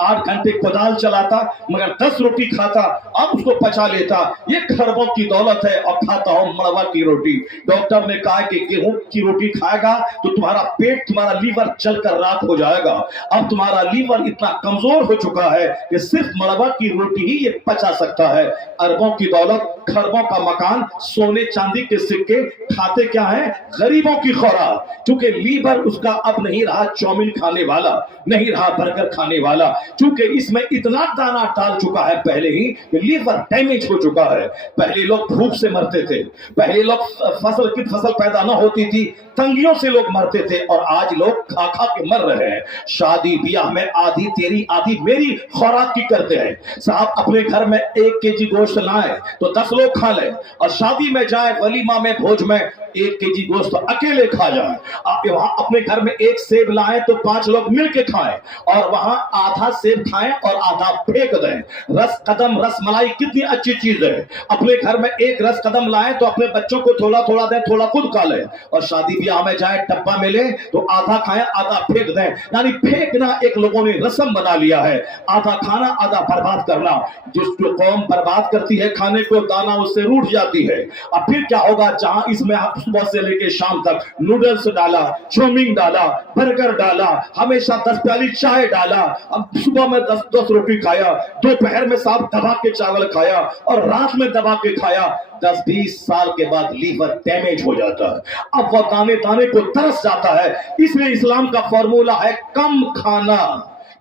8 घंटे कोदाल चलाता मगर 10 रोटी खाता, अब उसको पचा लेता। ये खरबों की दौलत है और खाता हूं मड़वा की रोटी। डॉक्टर ने कहा कि गेहूं की रोटी खाएगा तो तुम्हारा पेट, तुम्हारा लीवर जलकर राख हो जाएगा। अब तुम्हारा लीवर इतना कमजोर हो चुका है कि सिर्फ मड़वा की रोटी ही ये पचा सकता है। अरबों की दौलत, खरबों का मकान, सोने चांदी के सिक्के, खाते क्या है? गरीबों की खुराक। क्योंकि लीवर उसका अब नहीं रहा चाउमीन खाने वाला, नहीं रहा बर्गर खाने वाला, चूंकि इसमें इतना दाना डाल चुका है पहले ही, लीवर डैमेज हो चुका है। पहले लोग भूख से मरते थे, पहले लोग फसल पैदा न होती थी, तंगियों से लोग मरते थे, और आज लोग खा खा के मर रहे हैं। शादी ब्याह में आधी तेरी आधी मेरी खुराक की करते हैं। साहब अपने घर में 1 केजी गोश्त लाए तो 10 लोग खा लें, और शादी में जाए वलीमा में भोज में 1 केजी गोश्त तो अकेले खा जाए। आप वहां अपने घर में 1 सेब लाएं तो 5 लोग मिलके खाएं, और वहां आधा सेब खाएं और आधा फेंक दें। रस कदम, रस मलाई कितनी अच्छी चीज है। अपने घर में 1 रस कदम लाएं तो अपने बच्चों को थोड़ा थोड़ा दें, थोड़ा खुद खा लें, और शादी ब्याह में जाए डब्बा में ले तो आधा खाएं आधा फेंक दें। यानी फेंकना एक लोगों ने रस्म बना लिया है, आधा खाना आधा बर्बाद करना। जिसको कौम बर्बाद करती है खाने को, दाना उससे रूठ जाती है। अब फिर क्या होगा? जहां इसमें आप सुबह से लेकर शाम तक नूडल्स डाला, चाउमीन डाला, बर्गर डाला, हमेशा 10 प्याली चाय डाला, अब सुबह में 10 रोटी खाया, दोपहर में साहब दबा के चावल खाया, और रात में दबा के खाया। 10-20 साल के बाद लीवर डैमेज हो जाता है। अब वह दाने दाने को तरस जाता है। इसलिए इस्लाम का फॉर्मूला है कम खाना,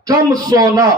कम सोना,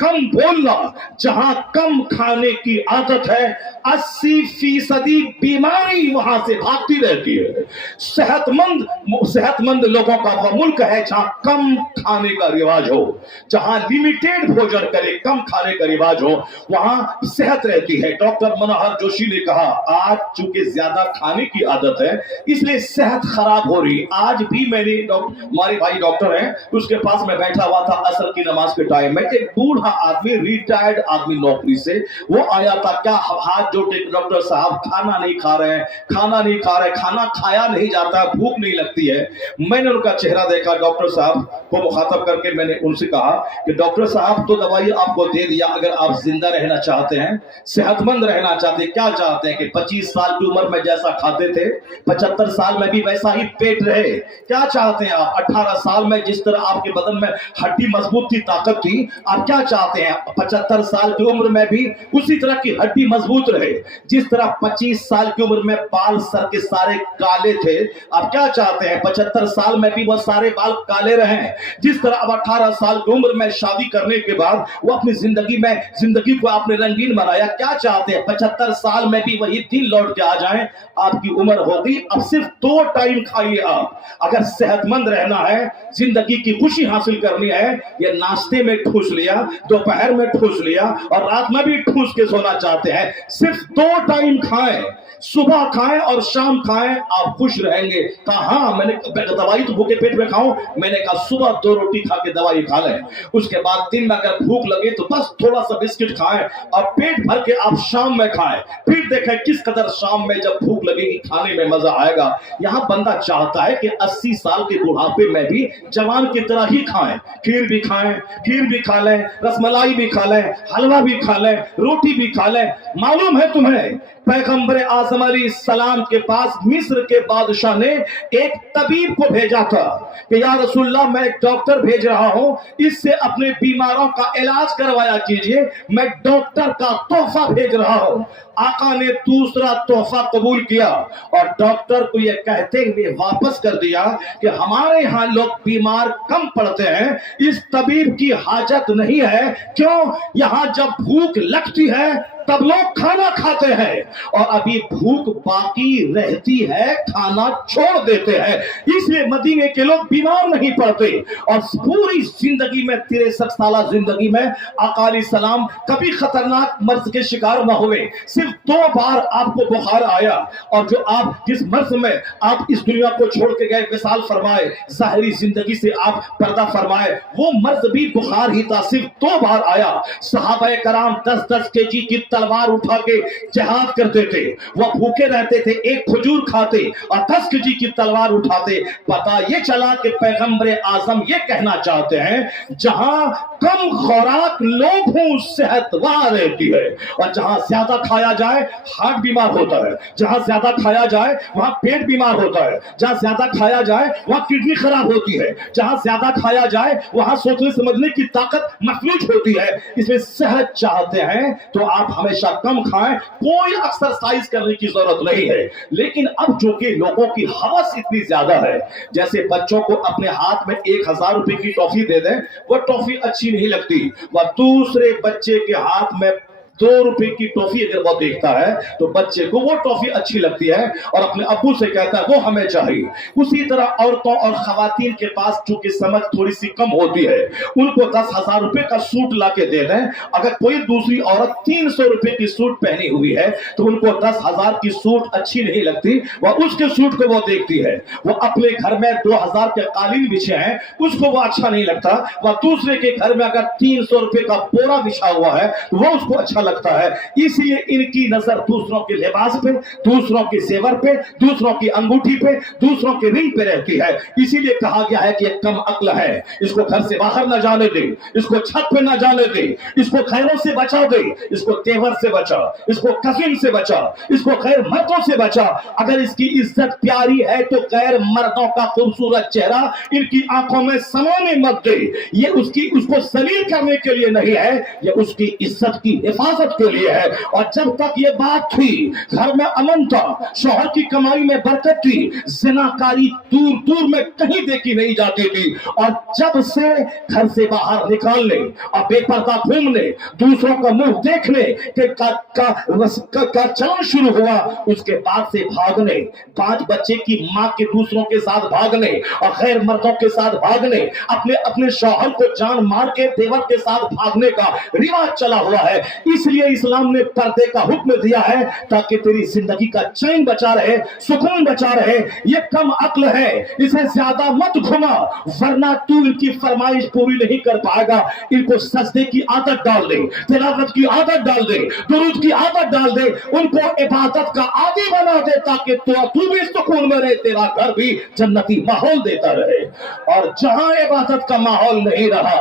कम बोलना। जहां कम खाने की आदत है 80% बीमारी वहां से भागती रहती है। सेहतमंद लोगों का वह मुल्क है जहां कम खाने का रिवाज हो, जहां लिमिटेड भोजन करे, कम खाने का रिवाज हो, वहां सेहत रहती है। डॉक्टर मनोहर जोशी ने कहा आज चूंकि ज्यादा खाने की आदत है इसलिए सेहत खराब हो रही। आज भी मैंने हमारे भाई डॉक्टर हैं, उसके पास में बैठा हुआ था असर की नमाज के टाइम में, एक बूढ़ा आदमी, रिटायर्ड आदमी नौकरी से, वो आया था। क्या हाथ जोड़े डॉक्टर साहब खाना नहीं खा रहे हैं, खाना नहीं खा रहे, खाना खाया नहीं जाता, भूख नहीं लगती है। मैंने उनका चेहरा देखा, डॉक्टर साहब को मुखातब करके मैंने उनसे कहा कि डॉक्टर साहब तो दवाई आपको दे दिया, अगर आप जिंदा रहना चाहते हैं, सेहतमंद रहना चाहते हैं, क्या चाहते हैं कि 25 साल की उम्र में जैसा खाते थे 75 साल में भी वैसा ही पेट रहे? क्या चाहते हैं आप 18 साल में जिस तरह आपके बदन में हड्डी मजबूत थी, ताकत थी, आप क्या चाहते हैं 75 साल की उम्र में भी उसी तरह की हड्डी मजबूत रहे? जिस तरह 25 साल की उम्र में बाल सर के सारे काले थे, आप क्या चाहते हैं 75 साल में भी वो सारे बाल काले रहें? जिस तरह अब 18 साल की उम्र में शादी करने के बाद वो अपनी जिंदगी को आपने रंगीन बनाया, क्या चाहते हैं 75 साल में भी वही दिन लौट के आ जाएं? आपकी उम्र होगी, अब सिर्फ 2 टाइम खाइए आप। अगर सेहतमंद रहना है, जिंदगी की खुशी हासिल करनी है, ये नाश्ते में ठूस लिया, दोपहर में ठूस लिया और रात में भी ठूस के सोना चाहते हैं, सिर्फ 2 टाइम खाएं, सुबह खाएं और शाम खाएं, आप खुश रहेंगे। कहा हाँ, मैंने दवाई तो भूखे पेट में खाऊं, मैंने कहा सुबह 2 रोटी खा के दवाई खा लें, उसके बाद दिन में अगर भूख लगे तो बस थोड़ा सा बिस्किट खाएं और पेट भर के आप शाम में खाएं, फिर देखें किस कदर शाम में जब भूख लगेगी खाने में मजा आएगा। यहां बंदा चाहता है कि 80 साल के बुढ़ापे में भी जवान की तरह ही खाएं, खीर भी खाएं, खीर भी खा लें, रसमलाई भी खा लें, हलवा भी खा लें, रोटी भी खा लें। मालूम है तुम्हें पैगंबर आज़म अलैहिस्सलाम के पास मिस्र के बादशाह ने एक तबीब को भेजा था कि या रसूलल्लाह, मैं एक डॉक्टर भेज रहा हूं, इससे अपने बीमारों का इलाज करवाया कीजिए, मैं डॉक्टर का तोहफा भेज रहा हूं। आका ने दूसरा तोहफा कबूल किया और डॉक्टर को यह कहते हुए वापस कर दिया कि हमारे यहाँ लोग बीमार कम पड़ते हैं, इस तबीब की हाजत नहीं है। क्यों? यहाँ जब भूख लगती है तब लोग खाना खाते हैं और अभी भूख बाकी रहती है, खाना छोड़ देते हैं, इसलिए मदीने के लोग बीमार नहीं पड़ते। और पूरी जिंदगी में 63 साल जिंदगी में आका अलैहिस्सलाम कभी खतरनाक मर्ज के शिकार न हुए। सिर्फ 2 बार आपको बुखार आया, और जो आप जिस मर्ज में आप इस दुनिया को छोड़ के गए, विसाल फरमाए, जाहिरी जिंदगी से आप पर्दा फरमाए, वो मर्ज भी बुखार ही था, सिर्फ 2 बार आया। सहाबा कराम 10-10 केजी की तलवार उठा के जिहाद करते थे, वह भूखे रहते थे, एक खजूर खाते और 10 केजी की तलवार उठाते। पता ये चला कि पैगंबर आजम ये कहना चाहते हैं जहां कम खुराक लोग हों सेहत वहां रहती है, और जहां ज्यादा खाया जाए हार्ट बीमार होता है, जहां ज्यादा खाया जाए वहां पेट बीमार होता है, जहां ज्यादा खाया जाए वहां किडनी खराब होती है, जहां ज्यादा खाया जाए वहां सोचने समझने की ताकत मफलूज होती है। इसमें सेहत चाहते हैं तो आप हमेशा कम खाएं, कोई एक्सरसाइज करने की जरूरत नहीं है। लेकिन अब जो कि लोगों की हवस इतनी ज्यादा है, जैसे बच्चों को अपने हाथ में 1000 रुपए की टॉफी दे दें, वो टॉफी अच्छी नहीं लगती, वह दूसरे बच्चे के हाथ में 2 रुपए की टॉफी अगर वो देखता है तो बच्चे को वो टॉफी अच्छी लगती है और अपने अब्बू से कहता है वो हमें चाहिए। उसी तरह औरतों और खवातीन के पास चूंकि समझ थोड़ी सी कम होती है, उनको 10,000 रुपए का सूट ला के दे दें, अगर कोई दूसरी औरत 300 रुपए की सूट पहनी हुई है तो उनको 10,000 की सूट अच्छी नहीं लगती, वह उसके सूट को वो देखती है। वो अपने घर में 2000 के कालीन बिछे हैं, उसको वो अच्छा नहीं लगता, वह दूसरे के घर में अगर 300 रुपए का बोरा बिछा हुआ है तो वो उसको अच्छा लगता है। इसलिए इनकी नजर दूसरों के लिबास पे, दूसरों के जेवर पे, दूसरों की अंगूठी पे, दूसरों के रिंग पे रहती है। इसीलिए कहा गया है कि एक कम अक्ल है, इसको घर से बाहर न जाने दे, इसको छत पे न जाने दे, इसको खैरों से बचा दे, इसको तेवर से बचा, इसको कफिन से बचा, इसको खैर मर्दों से बचा। अगर इसकी इज्जत प्यारी है तो गैर मर्दों का खूबसूरत चेहरा इनकी आंखों में समाने मत दे। ये उसको सलील करने के लिए नहीं है, ये उसकी इज्जत की हिफाजत के लिए है। और जब तक ये बात थी, घर में अमन था, शौहर की कमाई में बरकत थी, ज़िनाकारी दूर दूर में कहीं देखी नहीं जाती थी। और जब से घर से बाहर निकालने और बेपर्दा घूमने, दूसरों का मुंह देखने का चलन शुरू हुआ, उसके बाद से भागने, 5 बच्चे की मां के दूसरों के साथ भागने और गैर मर्दों के साथ भागने, अपने अपने शौहर को जान मार के देवर के साथ भागने का रिवाज चला हुआ है। इसलिए इस्लाम ने पर्दे का हुक्म दिया है ताकि तेरी जिंदगी का चैन बचा रहे, सुकून बचा रहे। ये कम अक्ल है, इसे ज्यादा मत घुमा, वरना तू इनकी फरमाइश पूरी नहीं कर पाएगा। इनको सजदे की आदत डाल दे, तिलावत की आदत डाल दे, दुरूद की आदत डाल दे, उनको इबादत का आदी बना दे ताकि तू भी सुकून में रहे, तेरा घर भी जन्नती माहौल देता रहे। और जहां इबादत का माहौल नहीं रहा,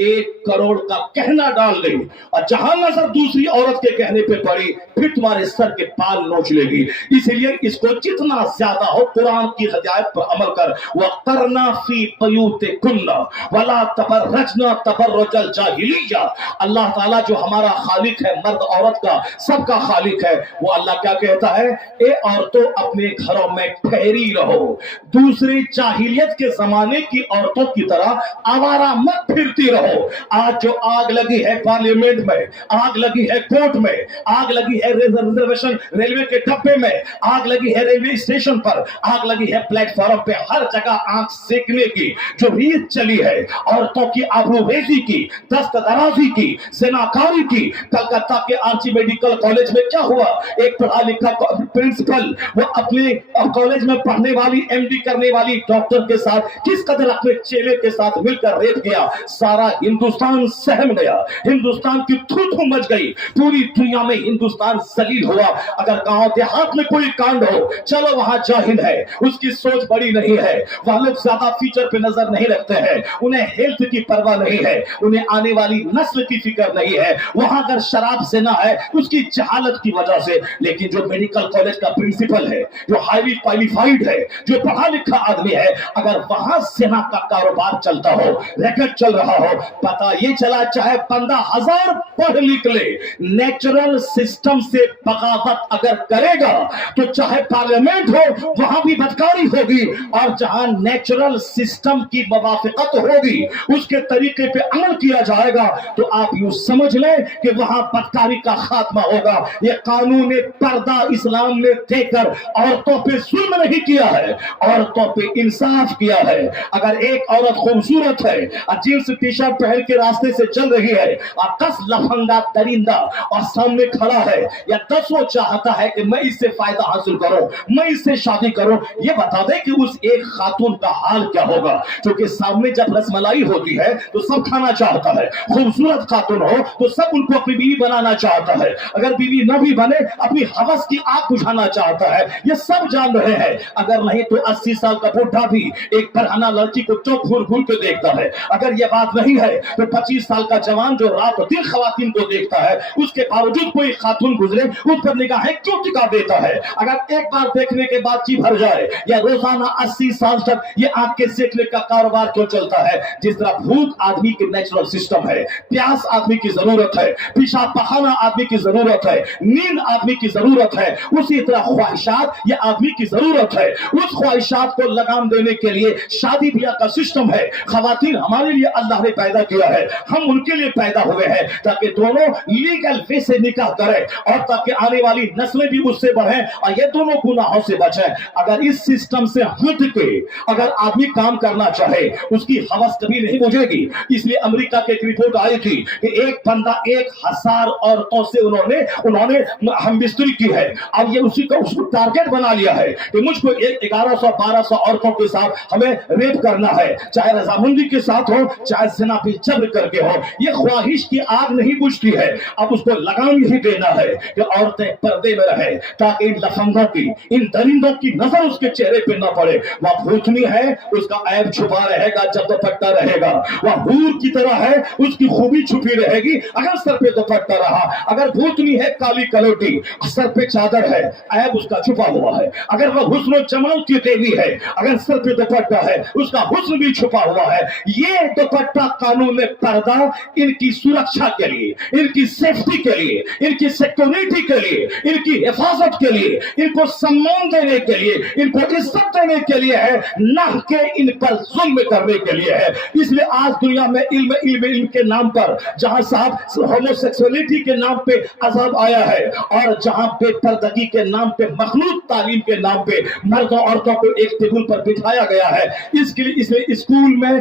1 करोड़ का कहना डाल दे, और जहां नजर दूसरी औरत के कहने पे पड़ी, फिर तुम्हारे सर के बाल नोच लेगी। इसलिए इसको जितना ज्यादा हो कुरान की हिदायत पर अमल कर। वक़रना फी बुयूतिकुन्ना वला तबर्रजना तबर्रुजल जाहिलिया। अल्लाह ताला जो हमारा खालिक है, मर्द औरत का सबका खालिक है, वो अल्लाह क्या कहता है, ए औरतों अपने घरों में ठहरी रहो, दूसरे जाहिलियत के जमाने की औरतों की तरह आवारा मत फिरती रहो। आज जो आग लगी है पार्लियामेंट में, आग लगी है कोर्ट में, आग लगी है रिजर्वेशन रेलवे के डब्बे में, आग लगी है रेलवे स्टेशन पर, आग लगी है प्लेटफॉर्म पे, हर जगह आंख सेकने की जो रीत चली है, औरतों की आबरूरेजी की, दस्तदराजी की, ज़िनाकारी की। कलकत्ता के आर्ची मेडिकल कॉलेज में क्या हुआ, एक पढ़ा लिखा प्रिंसिपल वो अपने कॉलेज में पढ़ने वाली एमडी करने वाली डॉक्टर के साथ किस कदर अपने चेले के साथ मिलकर रेप किया। सारा हिंदुस्तान सहम गया, हिंदुस्तान की थू थू मच गई, पूरी दुनिया में हिंदुस्तान जलील हुआ। अगर गांव देहात में कोई कांड हो, चलो वहां जाहिल है, उसकी सोच बड़ी नहीं है, वह लोग ज्यादा फीचर पे नजर नहीं रखते हैं, उन्हें हेल्थ की परवाह नहीं है, उन्हें आने वाली नस्ल की फिक्र नहीं है। वहां अगर शराब से ना है उसकी जहालत की वजह से। लेकिन जो मेडिकल कॉलेज का प्रिंसिपल है, जो हाईली क्वालिफाइड है, जो पढ़ा लिखा आदमी है, अगर वहां सेना का कारोबार चलता हो, रैकेट चल रहा हो, पता ये चला चाहे 15,000 पढ़ लिख ले, नेचुरल सिस्टम से बगावत अगर करेगा तो चाहे पार्लियामेंट हो वहां भी बदकारी होगी, और जहां नेचुरल सिस्टम की मुवाफिकत होगी, उसके तरीके पे अमल किया जाएगा, तो आप यूं समझ लें कि वहां बदकारी का खात्मा होगा। ये कानून पर्दा इस्लाम ने देकर औरतों पे जुल्म नहीं किया है, औरतों पे इंसाफ किया है। अगर एक औरत खूबसूरत है और जींस टी शर्ट पहन के रास्ते से चल रही है और 10 लफंगा तरी آئندہ اور سامنے کھڑا ہے یا 10 وہ چاہتا ہے کہ میں اس سے فائدہ حاصل کروں, میں اس سے شادی کروں, یہ بتا دے کہ اس ایک خاتون کا حال کیا ہوگا. کیونکہ سامنے جب رس ملائی ہوتی ہے تو سب کھانا چاہتا ہے, خوبصورت خاتون ہو تو سب ان کو اپنی بیوی بنانا چاہتا ہے, اگر بیوی نہ بھی بنے اپنی ہوس کی آگ بجھانا چاہتا ہے. یہ سب جان رہے ہیں. اگر نہیں تو 80 سال کا بوڑھا بھی ایک برہنہ لڑکی کو چوک گھور گھور کے دیکھتا ہے. اگر یہ بات نہیں ہے تو 25 سال کا جوان جو رات دن خواتین کو دیکھتا ہے, اس کے باوجود کوئی خاتون گزرے اس پر نگاہیں کیوں ٹکا دیتا ہے؟ اگر ایک بار دیکھنے کے بعد جی بھر جائے, یا روزانہ 80 سال تک یہ آنکھ کے سیکنے کا کاروبار کیوں چلتا ہے؟ جس طرح بھوک آدمی کی نیچرل سسٹم ہے, پیاس آدمی کی ضرورت ہے, پیشاب پخانا آدمی کی ضرورت ہے, نیند آدمی کی ضرورت ہے, اسی طرح خواہشات یہ آدمی کی ضرورت ہے. اس خواہشات کو لگام دینے کے لیے شادی بیاہ کا سسٹم ہے. خواتین ہمارے لیے اللہ نے پیدا کیا ہے, ہم ان کے لیے پیدا ہوئے ہیں تاکہ دونوں لیگل وے سے نکاح کریں اور تاکہ آنے والی نسلیں بھی اس سے بڑھیں اور یہ دونوں گناہوں سے بچیں. اگر اس سسٹم سے ہٹ کے اگر آدمی کام کرنا چاہے اس کی ہوس کبھی نہیں بجھے گی. اس لیے امریکہ کے ایک رپورٹ آئی تھی کہ ایک بندہ 1000 عورتوں سے انہوں نے ہم بستری کی ہے. اب یہ اسی کو ٹارگٹ بنا لیا ہے کہ مجھ کو 1100-1200 عورتوں کے ساتھ ہمیں ریپ کرنا ہے, چاہے رضامندی کے ساتھ ہو چاہے زنا بھی جبر کر کے ہو. یہ خواہش کی آگ نہیں بجھتی ہے. اب اس کو لگام یہی دینا ہے کہ عورتیں پردے میں رہیں تاکہ ان لفنگوں کی, ان درندوں کی نظر اس کے چہرے پہ نہ پڑے. وہ بھوتنی ہے, اس کا عیب چھپا رہے گا جب دوپٹہ رہے گا. وہ حور کی طرح ہے, اس کی خوبی چھپی رہے گی اگر سر پہ دوپٹہ رہا. اگر بھوتنی ہے کالی کلوٹی, سر پہ چادر ہے, عیب اس کا چھپا ہوا ہے. اگر وہ حسن و جمال کی دیوی ہے, اگر سر پہ دوپٹہ ہے اس کا حسن بھی چھپا ہوا ہے. یہ دوپٹہ قانون میں پردہ ان کی سرکشا کے لیے, ان کی سیفٹی کے لیے, ان کی سیکورٹی کے لیے, ان کی حفاظت کے لیے, ان کو سمان دینے کے لیے, ان کو عزت دینے کے لیے ہے, نہ کہ ان پر ظلم کرنے کے لیے ہے. اس لیے آج دنیا میں علم کے نام پر جہاں صاحب ہومو سیکسولیٹی کے نام پہ عذاب آیا ہے, اور جہاں بے پردگی کے نام پہ, مخلوط تعلیم کے نام پہ مردوں عورتوں کو ایک ٹیبل پر بٹھایا گیا ہے. اس کے لیے اسکول میں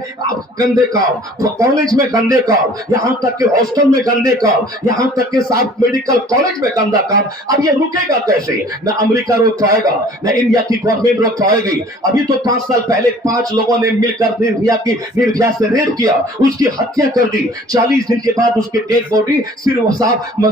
گندے کام, کالج میں گندے کام, یہاں تک کہ ہاسٹل میں گندے کام, یہاں تک کہ صاحب میڈیکل کالج میں گندا کام. اب یہ رکے گا کیسے؟ نہ امریکہ روک پائے گا, نہ انڈیا کی گورنمنٹ روک پائے گی. ابھی تو 5 سال پہلے 5 لوگوں نے مل کر نربھیا سے ریپ کیا, اس کی ہتیا کر دی. 40 دن کے بعد اس کے ڈیڈ باڈی صرف صاحب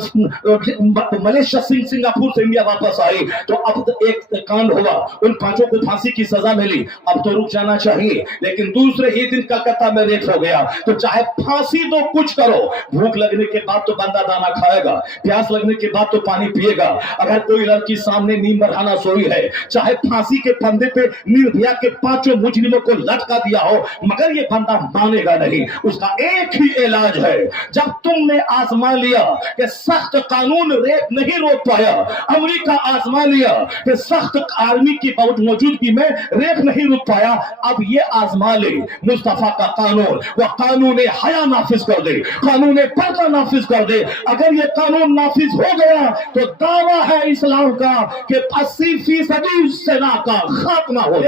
ملیشیا سنگاپور سے انڈیا واپس آئی. تو اب ایک کانڈ ہوا, ان 5 کو پھانسی کی سزا ملی. اب تو رک جانا چاہیے, لیکن دوسرے ہی دن کلکتہ میں ریپ ہو گیا. تو چاہے پھانسی تو کچھ کرو, بھوک لگنے کے بعد تو بندہ دانا کھائے گا, پیاس لگنے کے بعد تو پانی پیے گا. اگر کوئی لڑکی سامنے نیم برہانہ سوئی ہے, چاہے پھانسی کے پھندے پہ نربھیا کے 5 مجرموں کو لٹکا دیا ہو, مگر یہ بندہ مانے گا نہیں. اس کا ایک ہی علاج ہے, جب تم نے آزما لیا کہ سخت قانون ریپ نہیں روک پایا, امریکہ آزما لیا کہ سخت آرمی کی موجودگی میں ریپ نہیں رک پایا, اب یہ آزما لے مصطفیٰ کا قانون. وہ قانون حیا نافذ کر دے, قانون پردہ نافذ کر دے. اگر یہ قانون نافذ ہو گیا تو دعویٰ ہے اسلام کا کہ 80% زنا کا خاتمہ ہو.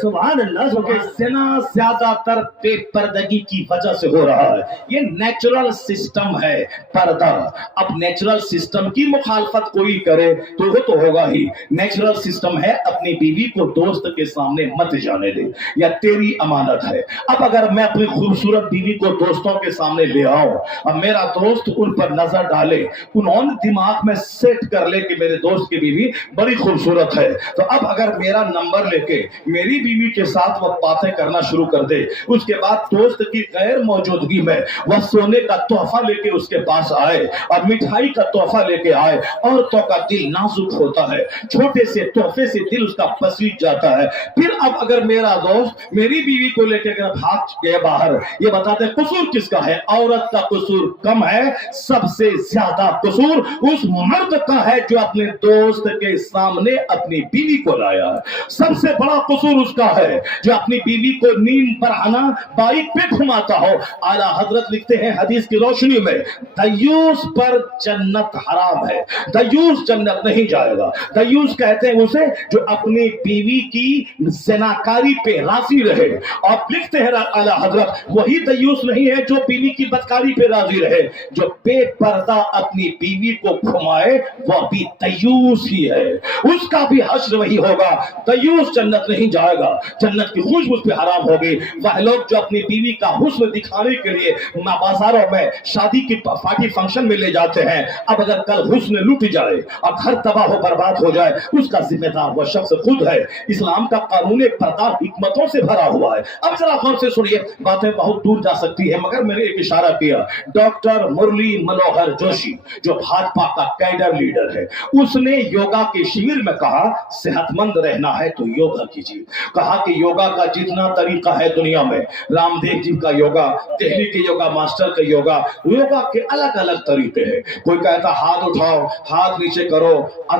سبحان اللہ. زنا زیادہ تر بے پردگی کی وجہ سے ہو رہا ہے. یہ نیچرل سسٹم ہے پردہ. اب نیچرل سسٹم کی مخالفت کوئی کرے تو وہ تو ہوگا ہی. نیچرل سسٹم ہے اپنی بیوی کو دوست کے سامنے مت جانے دے, یا تیری امانت ہے. اب اگر میں اپنی خوبصورت بیوی کو دوستوں کے سامنے لے آؤں, اب میرا دوست ان پر نظر ڈالے, انہوں نے دماغ میں سیٹ کر لے کہ میرے دوست کی بیوی بڑی خوبصورت ہے, تو اب اگر میرا نمبر لے کے میری بیوی کے ساتھ وہ باتیں کرنا شروع کر دے, اس کے بعد دوست کی غیر موجودگی میں وہ سونے کا تحفہ لے کے اس کے پاس آئے اور مٹھائی کا تحفہ لے کے آئے. عورتوں کا دل نازک ہوتا ہے, چھوٹے سے تحفے سے دل اس کا پسیج جاتا ہے. پھر اب اگر میرا دوست میری بیوی کو لے کے اگر بھاگ گئے باہر, یہ بتاتے قصور کس کا ہے؟ عورت کا قصور کم ہے, سب سے زیادہ قصور اس مرد کا ہے جو اپنے دوست کے سامنے اپنی بیوی کو لایا ہے. سب سے بڑا قصور اس کا ہے جو اپنی بیوی کو نیم برہنہ بائک پہ گھماتا ہو. اعلیٰ حضرت لکھتے ہیں حدیث کی روشنی میں, دیوس پر جنت حرام ہے, دیوس جنت نہیں جائے گا. دیوس کہتے ہیں اسے جو اپنی بیوی کی زناکاری پہ راضی رہے. آپ لکھتے ہیں اعلیٰ حضرت وہی دیوس نہیں ہے جو بیوی کی بدکاری پہ راضی رہے. جو बे पर्दा अपनी बीवी को घुमाए वह भी तयूस ही है, उसका भी हश्र वही होगा। तयूस जन्नत नहीं जाएगा, जन्नत की खुशबू उस पे हराम होगी। वह लोग जो अपनी बीवी का हुस्न दिखाने के लिए बाजारों में शादी की पार्टी फंक्शन में ले जाते हैं, अब अगर कल हुस्न लूट जाए और घर तबाह हो बर्बाद हो जाए, उसका जिम्मेदार वह शख्स खुद है। इस्लाम का कानून पर्दा हिकमतों से भरा हुआ है। अब जरा गौर से सुनिए, बातें बहुत दूर जा सकती है, मगर मैंने एक इशारा किया। डॉक्टर मुरली मनोहर जोशी जो भाजपा का कैडर लीडर है, उसने योगा के शिविर में कहा सेहतमंद रहना है तो योगा कीजिए। कहा कि योगा का जितना तरीका है दुनिया में, रामदेव जी का योगा, दिल्ली के योगा मास्टर का योगा, योगा के अलग अलग तरीके हैं। कोई कहता हाथ उठाओ, हाथ नीचे करो,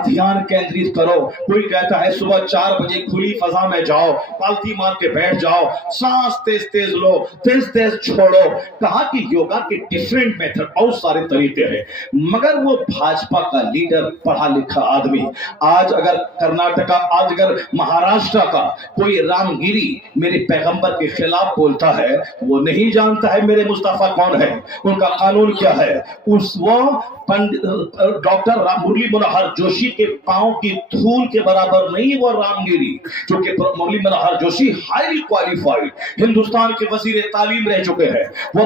ध्यान केंद्रित करो। कोई कहता है सुबह 4 बजे खुली फजा में जाओ, पालती मार के बैठ जाओ, सांस तेज तेज लो, तेज तेज छोड़ो। कहा कि योगा के डिफरेंट मेथड, बहुत सारे तरीके हैं। मगर वो भाजपा का लीडर, पढ़ा लिखा आदमी, आज अगर कर्नाटका, आज अगर महाराष्ट्र का कोई रामगिरी मेरे पैगंबर के खिलाफ बोलता है, वो नहीं जानता है मेरे मुस्तफा कौन है, उनका कानून क्या है। वो डॉक्टर मुरली मनोहर जोशी के पांव की धूल के बराबर नहीं वो रामगिरी, क्योंकि मुरली मनोहर जोशी हाईली क्वालिफाइड हिंदुस्तान के वजीर तालीम रह चुके हैं। वो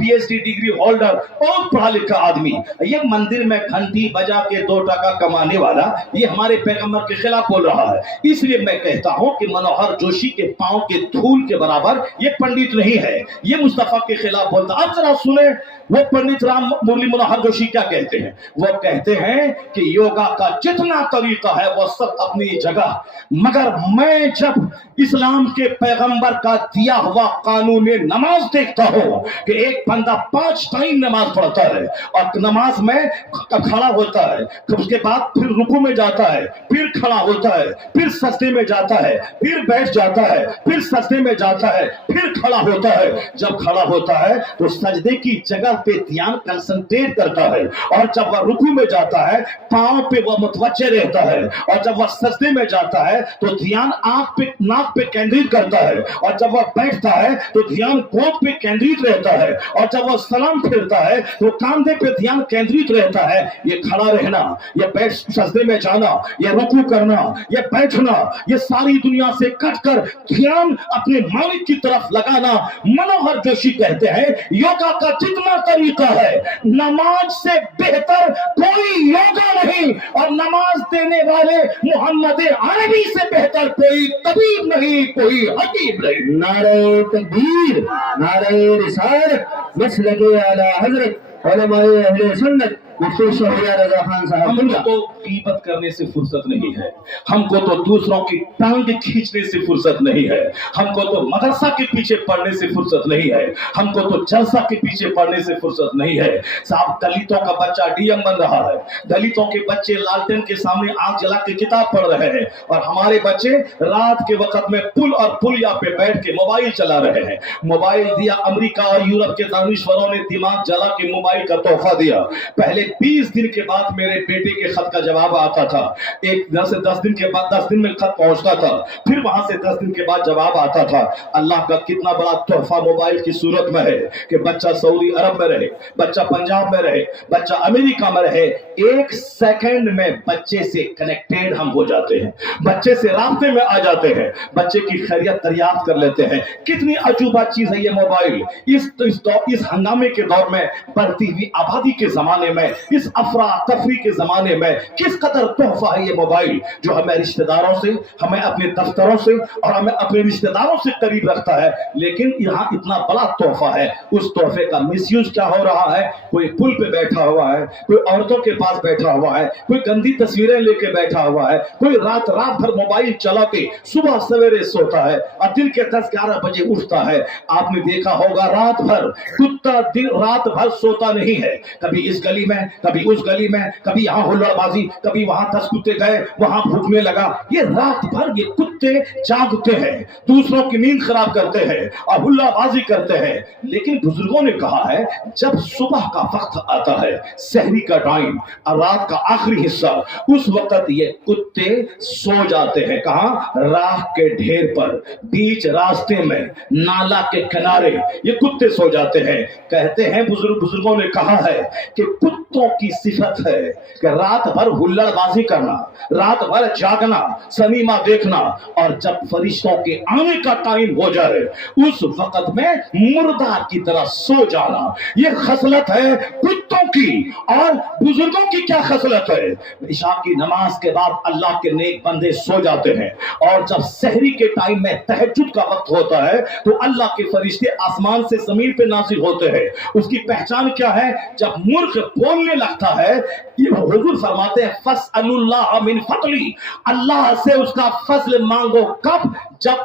PhD डिग्री होल्डर, बहुत पढ़ा लिखा आदमी। ये मंदिर में घंटी बजा के 2 टका कमाने वाला ये हमारे पैगंबर के खिलाफ बोल रहा है। इसलिए मैं कहता हूं कि मनोहर जोशी के पांव के धूल के बराबर ये पंडित नहीं है, ये मुस्तफा के खिलाफ बोलता। अब जरा सुने वो पंडित राम मुरली मनोहर जोशी क्या कहते हैं। वो कहते हैं कि योगा का जितना तरीका है वो सब अपनी जगह, मगर मैं जब इस्लाम के पैगंबर का दिया हुआ कानून नमाज देखता हूं कि एक बंदा 5 टाइम नमाज पढ़ता है और नमाज में खड़ा होता है, उसके बाद फिर रुकू में जाता है, फिर खड़ा होता है, फिर सजदे में जाता है, फिर बैठ जाता है, फिर सजदे में जाता है, फिर खड़ा होता है। जब खड़ा होता है तो सजदे की जगह पे ध्यान कंसंट्रेट करता है, और जब वह रुकू में जाता है पांव पे वह मुतवज्जे रहता है, और जब वह सजदे में जाता है तो ध्यान आंख पे, नाक पे केंद्रित करता है, और जब वह बैठता है तो ध्यान गोद पे केंद्रित रहता है, और जब वह सलाम फिरता है तो कंधे पे ध्यान केंद्रित रहता है। ये खड़ा रहना, ये बैठ सजदे में जाना, ये रुकू करना, ये बैठना, ये सारी दुनिया से कटकर ध्यान अपने मालिक की तरफ लगाना। मनोहर जोशी कहते हैं योगा का जितना तरीका है नमाज से बेहतर कोई योगा नहीं, और नमाज देने वाले मोहम्मद अरबी से बेहतर कोई तबीब नहीं, कोई हकीम नहीं। नारे तकबीर, नारे रिसालत, मसलके आला हजरत उलमाए अहले सुन्नत मुफ्ती शहरियार रजा खान साहब। हमको तो गीबत करने से फुर्सत नहीं है, हमको तो दूसरों की टांग खींचने से फुर्सत नहीं है, हमको तो मदरसा के पीछे पढ़ने से फुर्सत नहीं है, हमको तो जलसा के पीछे पढ़ने से फुर्सत नहीं है। साहब दलितों का बच्चा डीएम बन रहा है, दलितों के बच्चे लालटेन के सामने आग जला के किताब पढ़ रहे हैं, और हमारे बच्चे रात के वक्त में पुल और पुलिया पे बैठ के मोबाइल चला रहे हैं। मोबाइल दिया अमेरिका और यूरोप के दानिश्वरों ने, दिमाग जला के मोबाइल का तोहफा दिया। पहले 20 दिन के बाद मेरे बेटे के खत का जवाब आता था, एक 10 दिन के बाद 10 दिन में खत पहुंचता था, फिर वहां से 10 दिन के बाद जवाब आता था। अल्लाह का कितना बड़ा तोहफा मोबाइल की सूरत में है कि बच्चा सऊदी अरब में रहे, बच्चा पंजाब में रहे, बच्चा अमेरिका में रहे, 1 सेकंड में बच्चे से कनेक्टेड हम हो जाते हैं, बच्चे से रास्ते में आ जाते हैं, बच्चे की खैरियत दरियाफ्त कर लेते हैं। कितनी अजूबा चीज है ये मोबाइल। इस हंगामे के दौर में, बढ़ती हुई आबादी के जमाने में, इस अफरा तफरी के जमाने में किस कदर तोहफा है ये मोबाइल, जो हमें रिश्तेदारों से, हमें अपने दफ्तरों से और हमें अपने रिश्तेदारों से करीब रखता है। लेकिन यहाँ इतना बड़ा तोहफा है, उस तोहफे का मिसयूज क्या हो रहा है। कोई पुल पे बैठा हुआ है, कोई औरतों के पास बैठा हुआ है, कोई गंदी तस्वीरें लेके बैठा हुआ है, कोई रात भर मोबाइल चला के सुबह सवेरे सोता है और दिन के 10-11 बजे उठता है। आपने देखा होगा रात भर कुत्ता दिन रात भर सोता नहीं है। कभी इस गली में में, कभी उस गली में, कभी यहाँ हुल्लड़बाजी, कभी वहां 10 कुत्ते गए, वहां भूखने लगा। ये रात भर ये कुत्ते जागते हैं, दूसरों की नींद खराब करते हैं और हुल्लड़बाजी करते हैं। लेकिन बुजुर्गों ने कहा है जब सुबह का वक्त आता है, सहरी का टाइम और रात का आखिरी हिस्सा, उस वक्त ये कुत्ते सो जाते हैं। कहां? राख के ढेर पर, बीच रास्ते में, नाला के किनारे ये कुत्ते सो जाते हैं। कहते हैं बुजुर्गों ने कहा है कि कुत्तों की सिफत है कि रात भर हुल्लड़बाजी करना, रात भर जागना, सिनेमा देखना, और जब फरिश्तों के आने का टाइम हो जाए उस वक्त में मुर्दार की तरह सो जाना। ये खसलत है कुत्तों की। और बुजुर्गों की क्या खसलत है? इशा की नमाज के बाद अल्लाह के नेक बंदे सो जाते हैं, और जब सहरी के टाइम में तहज्जुद का वक्त होता है तो अल्लाह के फरिश्ते आसमान से जमीन पे नाज़िल होते हैं। उसकी पहचान क्या है? जब मुर्ग बोलने लगता है, ये हुजूर फरमाते हैं फस्अलुल्लाह मिन फज़ली, अल्लाह से उसका फजल मांगो। कब? जब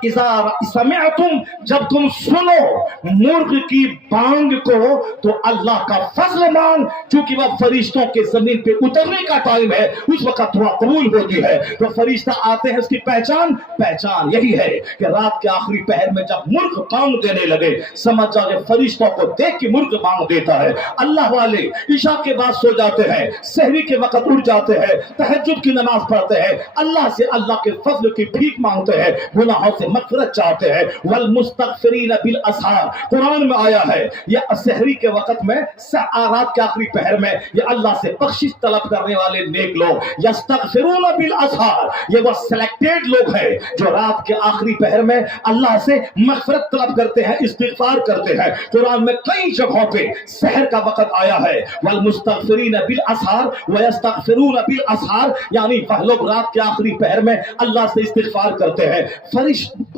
जब तुम सुनो मुर्ग की बांग को तो अल्लाह का फजल मांग, क्योंकि वह फरिश्तों के जमीन पे उतरने का टाइम है, उस वक्त दुआ कबूल होती है। तो फरिश्ता आते हैं, उसकी पहचान यही है कि रात के आखिरी पहर में जब मुर्ग बांग देने लगे, समझ जाओ फरिश्तों को देख के मुर्ग बांग देता है। अल्लाह वाले इशा के बाद सो जाते हैं, सहरी के वक्त उठ जाते हैं, तहज्जुद की नमाज पढ़ते हैं, अल्लाह से अल्लाह के फजल की भीख मांगते हैं, गुनाहों से मग़फ़िरत चाहते हैं। वल मुस्तग़फ़िरीन बिल असहार, कुरान में आया है ये सहरी के वक्त में, रात के आखिरी पहर में, ये अल्लाह से बख्शिश तलब करने वाले नेक लोग, यस्तग़फ़िरून बिल असहार, ये वो सिलेक्टेड लोग हैं जो रात के आखिरी पहर में अल्लाह से मग़फ़िरत तलब करते हैं, इस्तिग़फ़ार करते हैं। कुरान में कई जगहों पे सहर का वक्त आया है, वल मुस्तग़फ़िरीन बिल असहार व यस्तग़फ़िरून बिल असहार, यानी वह लोग रात के आखिरी पहर में अल्लाह से इस्तिग़फ़ार करते हैं।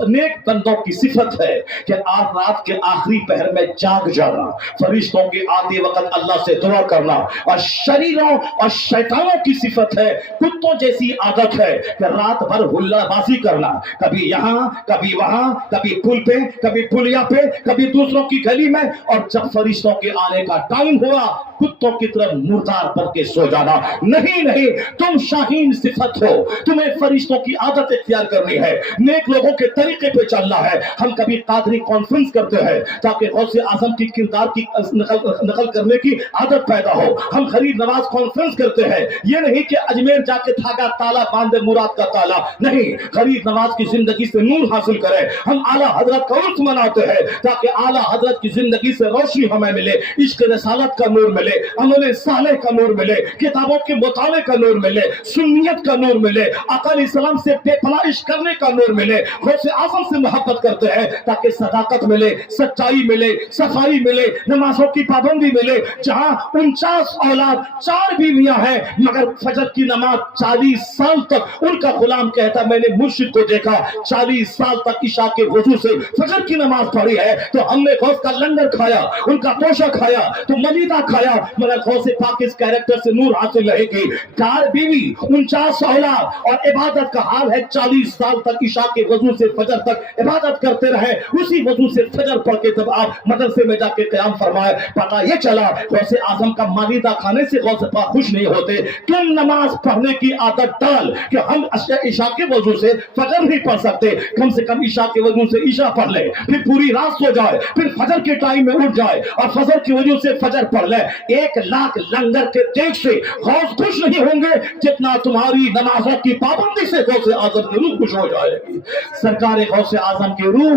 नेक बंदों की सिफत है कि आप रात के आखिरी पहर में जाग जाना, फरिश्तों के आते वक्त अल्लाह से दुआ करना। और शरीरों और शैतानों की सिफत है, कुत्तों जैसी आदत है कि रात भर हुल्लड़बाजी करना, कभी यहाँ, कभी वहां, कभी पुल पे, कभी पुलिया पे, कभी दूसरों की गली में, और जब फरिश्तों के आने का टाइम हुआ कुत्तों की तरफ मुर्दार पर के सो जाना। नहीं, तुम शाहीन सिफत हो, तुम्हें फरिश्तों की आदत इख्तियार करनी है, नेक लोगों के तरीके पे चलना है। हम कभी कादरी कॉन्फ्रेंस करते हैं ताकि गौसे आजम की किरदार की नकल करने की आदत पैदा हो। हम गरीब नवाज कॉन्फ्रेंस करते हैं, ये नहीं कि अजमेर जाके धागा ताला बांधे मुराद का ताला, नहीं, गरीब नवाज की जिंदगी से नूर हासिल करें। हम आला हजरत का उर्स मनाते हैं ताकि आला हजरत की जिंदगी से रोशनी हमें मिले, इश्क रसालत का नूर मिले, अमल सालेह का नूर मिले, किताबों के मुताले का नूर मिले, सुन्नियत का नूर मिले, आका अलैहिस्सलाम से बेपनाह इश्क करने का नूर मिले, गौसे आज़म से मोहब्बत करते हैं ताकि सदाकत मिले, सच्चाई मिले, सफाई मिले, नमाजों की पाबंदी मिले। जहां 49 औलाद, 4 बीवियां हैं, मगर फजर की नमाज 40 साल तक उनका गुलाम कहता, मैंने मुर्शिद को देखा 40 साल तक इशा के वजू से फजर की नमाज पढ़ी है, तो हमने गौस का लंगर खाया, उनका तोशा खाया, तो मलीदा खाया, मगर गौसे पाक इस कैरेक्टर से नूर हासिल रहेगी। 4 बीवी, 49 औलाद, और इबादत का हाल है 40 साल तक इशा के वजू से फजर तक इबादत करते रहे, उसी वजू से फजर पढ़ के तब आप मदरसे में जाके क़याम फरमाए। पता ये चला गौसे आजम का मालिदा खाने से गौसे पाक खुश नहीं होते। तुम नमाज पढ़ने की आदत डाल कि हम इशा के वजू से फजर नहीं पढ़ सकते, कम से कम इशा के वजू से इशा पढ़ ले, फिर पूरी रात सो जाए, फिर फजर के टाइम में उठ जाए और फजर की वजह से फजर पढ़ ले। 1 लाख लंगर के तेज से गौस खुश नहीं होंगे जितना तुम्हारी नमाजों की पाबंदी से गौसे आजम की रूह खुश हो जाएगी। सरकार गौसे आजम की रूह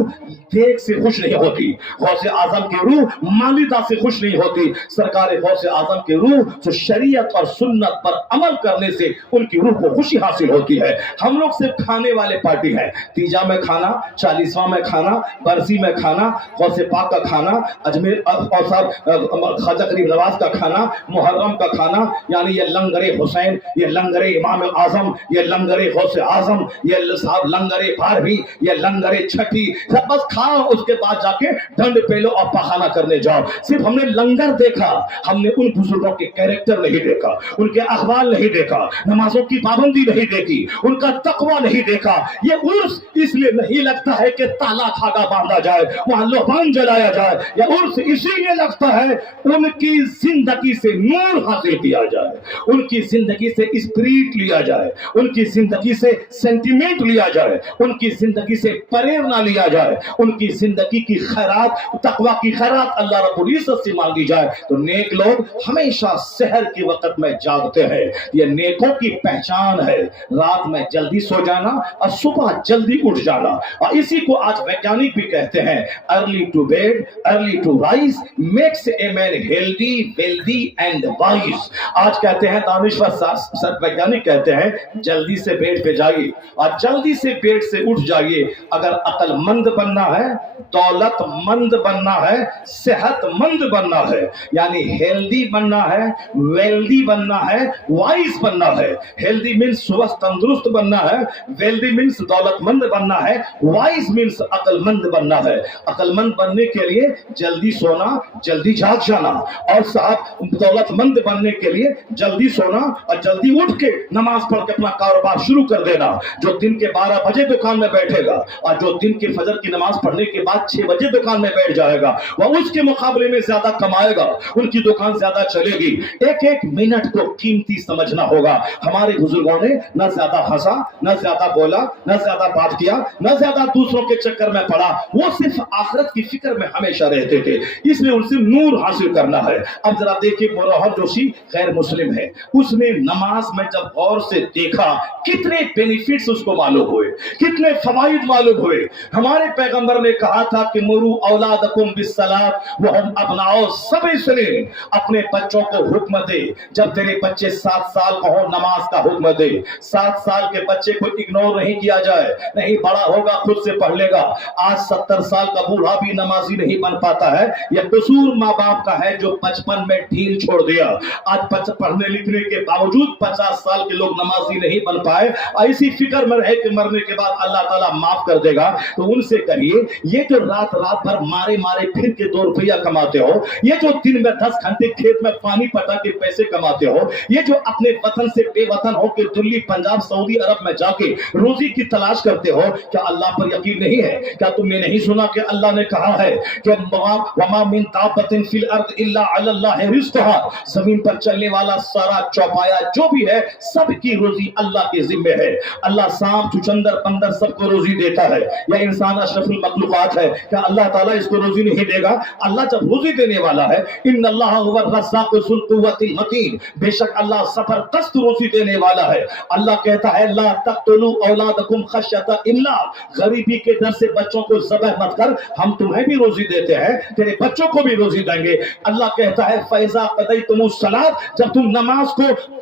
देख से खुश नहीं होती, गौसे आजम की रूह मालिदा से खुश नहीं होती। सरकार गौसे आजम की रूह तो शरीयत और सुन्नत पर अमल करने से उनकी रूह को खुशी हासिल होती है। हम लोग सिर्फ खाने वाले पार्टी हैं, तीजा में खाना, 40वां में खाना, बरसी में खाना, गौसे पाक का खाना, अजमेर और साहब ख्वाजा गरीब नवाज का खाना, मुहर्रम का खाना, यानी ये लंगरे हुसैन, ये लंगरे इमाम आजम, ये लंगरे गौसे आजम, ये साहब लंगरे 12वीं, ये लंगरे 6ठी, सब बस खाओ, उसके बाद जाके डंड पेलो और पखाना करने जाओ। सिर्फ हमने लंगर देखा, हमने उन बुजुर्गों के कैरेक्टर नहीं देखा, उनके अहवाल नहीं देखा, नमाजों की पाबंदी नहीं देखी, उनका तकवा नहीं देखा। ये उर्स इसलिए नहीं लगता है कि ताला धागा बांधा जाए, वहां लोबान जलाया जाए, या उर्स इसीलिए लगता है उनकी जिंदगी से से नूर हासिल किया जाए, उनकी जिंदगी से स्पिरिट लिया जाए, उनकी जिंदगी से सेंटिमेंट लिया जाए, उनकी जिंदगी से प्रेरणा लिया जाए, उनकी जिंदगी की खैरात, तकवा की खैरात अल्लाह रब्बुल इज्जत से मांगी जाए। तो नेक लोग हमेशा सहर के वक्त में जागते हैं, ये नेकों की पहचान है। रात में जल्दी सो जाना और सुबह जल्दी उठ जाना, और इसी को आज वैज्ञानिक भी कहते हैं, early to bed early to rise makes a man healthy wealthy and wise. आज कहते हैं दानिश्वर वैज्ञानिक कहते हैं जल्दी से बेड पे जाइए और जल्दी से बेड से उठ जाइए। अगर अक्लमंद बनना है, दौलतमंद बनना है, सेहतमंद बनना है, यानी हेल्दी बनना है, वेल्दी बनना है, वाइज बनना है। हेल्दी मीन्स स्वस्थ तंदुरुस्त बनना है, वेल्दी मीन्स दौलतमंद बनना है, वाइज मीन्स अक्लमंद बनना है। अक्लमंद बनने के लिए जल्दी सोना, जल्दी जाग जाना, और साहब दौलतमंद बनने के लिए जल्दी सोना और जल्दी उठ के नमाज पढ़ के अपना कारोबार शुरू कर देना। जो दिन के 12 बजे दुकान में बैठेगा और जो दिन के फजर की नमाज पढ़ने के बाद 6 बजे दुकान में बैठ जाएगा, वह उसके मुकाबले में ज्यादा कमाएगा, उनकी दुकान ज्यादा चलेगी। एक एक मिनट को कीमती समझना होगा। हमारे बुजुर्गों ने न ज्यादा हंसा, न ज्यादा बोला, न ज्यादा बात किया, न ज्यादा दूसरों के चक्कर में पड़ा, वो सिर्फ आखिरत की फिक्र में हमेशा रहते थे, इसलिए उनसे नूर हासिल करना है। अब जरा देखिए, मनोहर जोशी गैर मुस्लिम है, उसने नमाज में जब गौर से देखा कितने बेनिफिट्स उसको मालूम हुए, कितने फवाइद मालूम हुए। हमारे पैगंबर ने कहा था कि मुरू औलादकुम बिस्सलात व हम अबनाओ सबे सलीम, अपने बच्चों को हुक्म दे, जब तेरे बच्चे 7 साल का हो नमाज का हुक्म दे। 7 साल के बच्चे को इग्नोर नहीं किया जाए, नहीं बड़ा होगा खुद से पढ़ लेगा। आज 70 साल का बूढ़ा भी नमाजी नहीं बन पाता है, यह कसूर माँ बाप का है जो बचपन में ढील छोड़ दिया। आज पढ़ने लिखने के बावजूद 50 साल के लोग नमाजी नहीं बन पाए, और इसी फिक्र में रहे कि मरने के बाद अल्लाह ताला माफ कर देगा। तो उनसे कहिए, ये जो रात रात भर मारे मारे फिर के 2 रुपया कमाते हो, ये जो दिन में 10 घंटे खेत में पानी पटा के पैसे कमाते हो, ये जो अपने वतन से बेवतन हो के दिल्ली पंजाब सऊदी अरब में जाके रोजी की तलाश करते हो, क्या अल्लाह पर यकीन नहीं है? क्या तुमने नहीं सुना कि अल्लाह ने कहा है कि वमा मिन दाब्बतिन फिल अर्द इल्ला अल्लाह रिज़्क़ुहा, जमीन पर चलने वाला सारा चौपाया जो भी है सबकी रोजी अल्लाह के जिम्मे है। अल्लाह सांप चुचंदर बंदर सबको रोजी देता है। यह इंसान अशरफुल मखलूकात है, क्या अल्लाह ताला इसको रोजी नहीं देगा? अल्लाह जब रोजी देने वाला है, इन्नल्लाह हुवा रज़्ज़ाक़ु ज़ुल क़ुव्वतिल मतीन, बेशक अल्लाह जबरदस्त रोजी देने वाला है। अल्लाह कहता है ला तक़्तुलू औलादकुम खश्यता इम्लाक़, गरीबी के डर से बच्चों को ज़बह मत कर, हम तुम्हें भी रोजी देते हैं, तेरे बच्चों को भी रोजी देंगे। अल्लाह कहता है फ़ैज़ा क़ज़यतुमुस सलात, जब तुम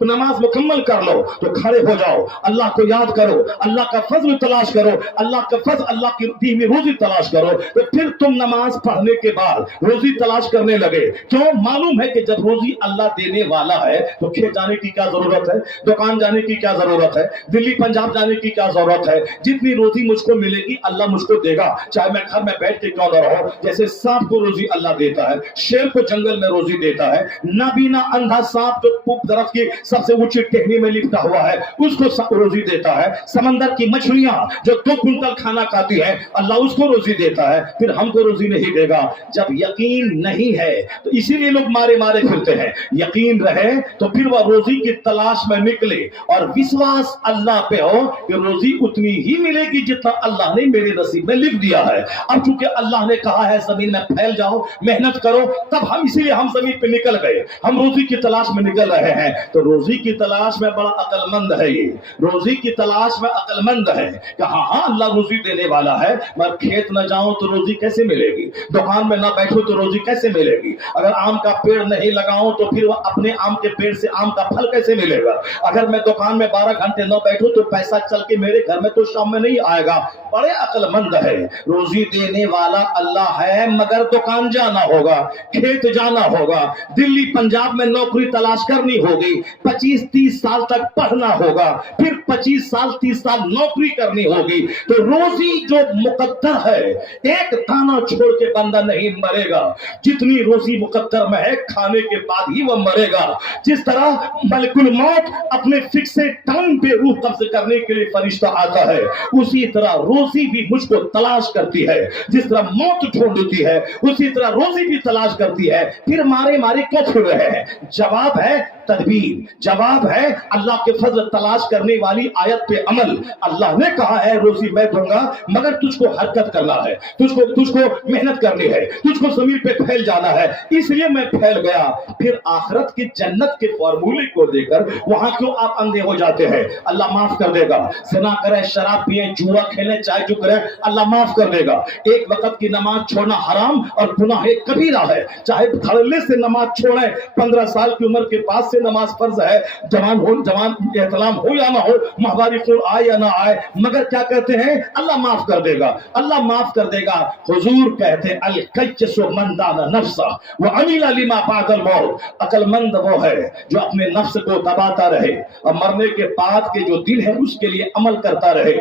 नमाज मुकम्मल कर लो तो खड़े हो जाओ, अल्लाह को याद करो, अल्लाह का फजल तलाश करो, अल्लाह का फजल, अल्लाह की दी हुई रोजी तलाश करो। तो फिर तुम नमाज पढ़ने के बाद रोजी तलाश करने लगे। क्यों? मालूम है कि जब रोजी अल्लाह देने वाला है तो खेत जाने की क्या जरूरत है, दुकान जाने की क्या जरूरत है, दिल्ली पंजाब जाने की क्या जरूरत है। जितनी रोजी मुझको मिलेगी अल्लाह मुझको देगा, चाहे मैं घर में बैठ के क्यों न रहूं। जैसे सांप को रोजी अल्लाह देता है, शेर को जंगल में रोजी देता है, नाबीना अंधा सांप जो दरख्त की सबसे ऊंची टहनी में लिपटा हुआ है उसको रोजी देता है। समंदर की मछलियां जो 2 कुंटल खाना खाती है अल्लाह उसको रोजी देता है, फिर हमको रोजी नहीं देगा। जब यकीन नहीं है तो इसीलिए लोग मारे मारे फिरते हैं। यकीन रहे तो फिर वह रोजी की तलाश में निकले, और विश्वास अल्लाह पे हो कि रोजी उतनी ही मिलेगी जितना अल्लाह ने मेरे नसीब में लिख दिया है। अब चूंकि अल्लाह ने कहा है जमीन में फैल जाओ, मेहनत करो, तब हम इसीलिए हम जमीन पे निकल गए, हम रोजी की तलाश में निकल रहे हैं। तो रोजी की तलाश में बड़ा अक्लमंद है, ये रोजी की तलाश में अक्लमंद है कि हाँ हाँ अल्लाह रोजी देने वाला है, मैं खेत न जाऊं तो रोजी कैसे मिलेगी, दुकान में ना बैठूं तो रोजी कैसे मिलेगी, अगर आम का पेड़ नहीं लगाऊं तो फिर वह अपने आम के पेड़ से आम का फल कैसे मिलेगा, अगर मैं दुकान में 12 घंटे न बैठूं तो पैसा चल के मेरे घर में तो शाम में नहीं आएगा। बड़े अक्लमंद है, रोजी देने वाला अल्लाह है, मगर दुकान जाना होगा, खेत जाना होगा, दिल्ली पंजाब में नौकरी तलाश करनी होगी, 25-30 साल तक पढ़ना होगा, फिर 25 साल 30 साल नौकरी करनी होगी। तो रोजी जो मुकद्दर है, एक दाना छोड़ के बंदा नहीं मरेगा। जितनी रोजी मुकद्दर में है खाने के बाद ही वह मरेगा। जिस तरह मलकुल मौत अपने फिक्से टाइम पे रूह कब्ज करने के लिए फरिश्ता आता है, उसी तरह रोजी भी मुझको तलाश करती है। जिस तरह मौत ढूंढती है उसी तरह रोजी भी तलाश करती है। फिर मारे मारे क्यों پھر رہے ہیں. جواب ہے تدبیر, جواب ہے اللہ کے فضل تلاش کرنے والی آیت پہ عمل. اللہ نے کہا ہے روزی میں دوں گا مگر تجھ کو حرکت کرنا ہے, تجھ کو محنت کرنی ہے, تجھ کو زمین پہ پھیل جانا ہے, اس لیے میں پھیل گیا. پھر آخرت کی جنت کے فارمولے کو دے کر وہاں کیوں آپ اندھے ہو جاتے ہیں؟ اللہ معاف کر دے گا. زنا کریں, شراب پیئیں, جوا کھیلیں, چائے جو کریں, اللہ معاف کر دے گا. ایک وقت کی نماز چھوڑنا حرام اور گناہ کبیرہ ہے. چاہے دھڑلے سے نماز چھوڑیں, 15 سال کی عمر کے بعد سے نماز فرض ہے, جوان احتلام ہو یا نہ ہو, ماہواری خون آئے یا نہ آئے, مگر کیا کہتے ہیں؟ اللہ معاف کر دے گا, اللہ معاف کر دے گا. حضور کہتے ہیں الکیس من دان نفسہ وعمل لما بعد الموت. عقل مند وہ ہے جو اپنے نفس کو دباتا رہے اور مرنے کے بعد کے جو دل ہے اس کے لیے عمل کرتا رہے.